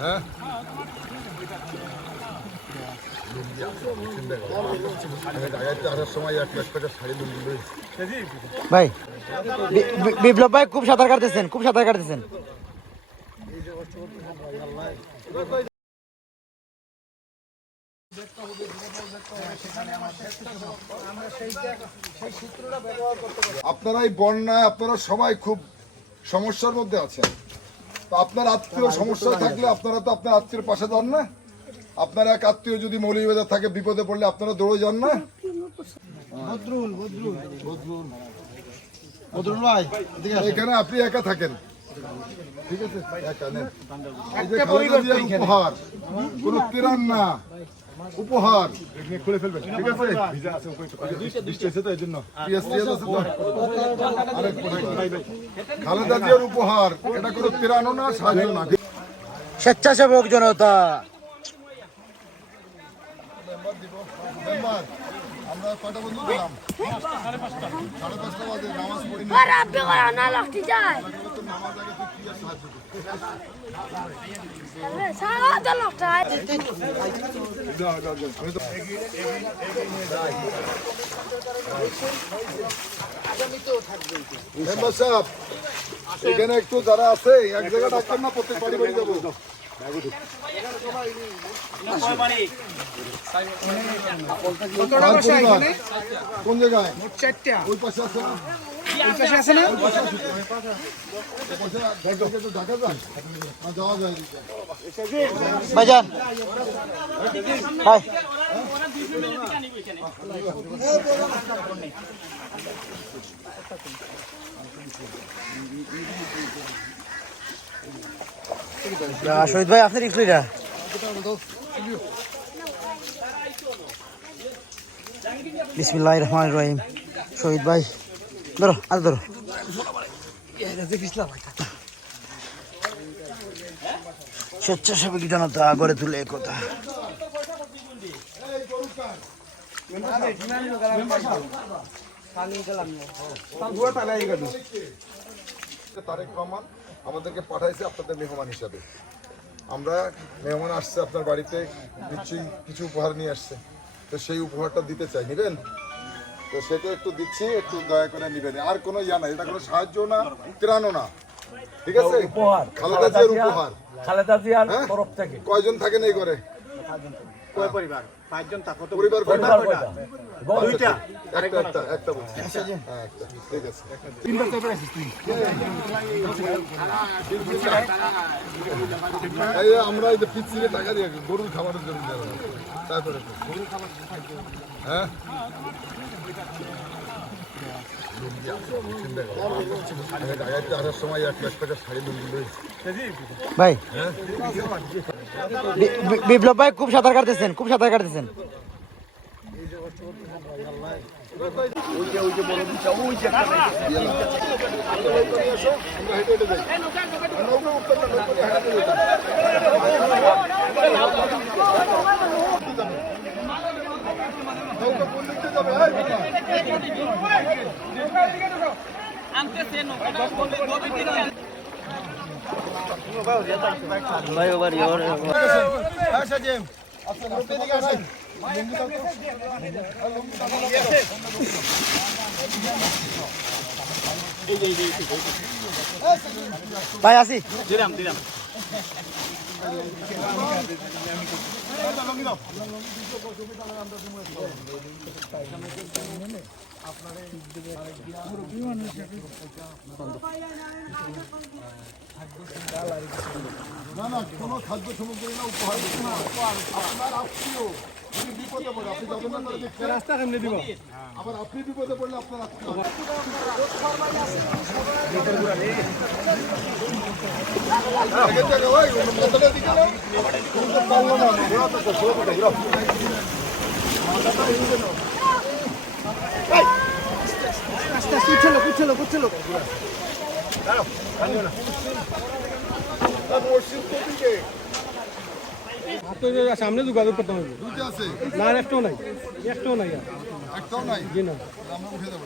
হ্যাঁ ভাই বিপ্লব ভাই খুব সাঁতার কাটতেছেন, খুব সাঁতার কাটতেছেন। আপনারা এই বন্যায় আপনারা সবাই খুব সমস্যার মধ্যে আছেন। তো আপনার আত্মীয় সমস্যা থাকলে আপনারা তো আপনার আত্মীয়ের পাশে যান না। আপনার এক আত্মীয় যদি মৌলভীবাজার থাকে, বিপদে পড়লে আপনারা দৌড়ে যান না। এখানে আপনি একা থাকেন, ঠিক আছে? একা নেন। উপহার কোন তিরান না, উপহার খুলে ফেলবেন, ঠিক আছে? খালেদা জিয়ার উপহার, এটা কোনো তিরানো না, সাহায্য না। স্বেচ্ছাসেবক জনতা আমরা কয়টা বন্ধু দিলাম? 5:30 বাজে নামাজ পড়ি না। নামাজ আগে তো কি আর সাহায্য এখানে একটু যারা আছে এক জায়গায় ডাক্তার না, প্রত্যেক বাড়ি বাড়ি যাবো। কোন জায়গায়? ওই পাশে আছে না? ঢাকা যায় না, যাওয়া যায় ভাইজান। হাই শহীদ ভাই, আপনার একটু এটা বিসমিল্লাহির রহমানির রহিম। শহীদ ভাই ধরো, আর ধরো। স্বেচ্ছাসেবী জনতা গড়ে তুলে একতা। তারেক রহমান আমাদেরকে পাঠাইছে আপনাদের মেহমান হিসাবে। আমরা মেহমান আসছে আপনার বাড়িতে, নিশ্চয়ই কিছু উপহার নিয়ে আসছে। তো সেই উপহারটা দিতে চাই, নেবেন? তো সেটা একটু দিচ্ছি, একটু দয়া করে নেবেন। আর কোনো ইয়া না, এটা কোনো সাহায্য না, ত্রাণও না, ঠিক আছে? খালেদা জিয়ার উপহার। খালেদা জিয়ার তরফ থেকে। কয়জন থাকেন এই ঘরে? কয় পরিবার? 5 জন থাকো। পরিবার কয়টা? দুইটা। একটা বলছি। হ্যাঁ, একটা। ঠিক আছে। এই যে আমরা এই যে পিছিয়ে টাকা দিয়ে গরুর খাবারের জন্য তারপরে হ্যাঁ সময় 1 লাখ টাকা শাড়ি ভাই বিপ্লব ভাই খুব সাঁতার কাটতেছেন, খুব সাঁতার কাটতেছেন। ভাই ওভার ইওর ভাই আসি দিলাম না না, কোনো খাদ্য সামগ্রী না, উপহার আপনার আত্মীয় যদি বিপদে পড়ে, আপনি যাবেন না তাহলে দেখতে রাস্তা কেমনে দিব? আবার আপনি বিপদে পড়লে আপনার আত্মীয় সামনে যোগাযোগ করতে হবে। দুইটা আছে না, একটাও নাই, একটাও নাই। একটাও নাই, জি না, আমরা উঠে যাবো।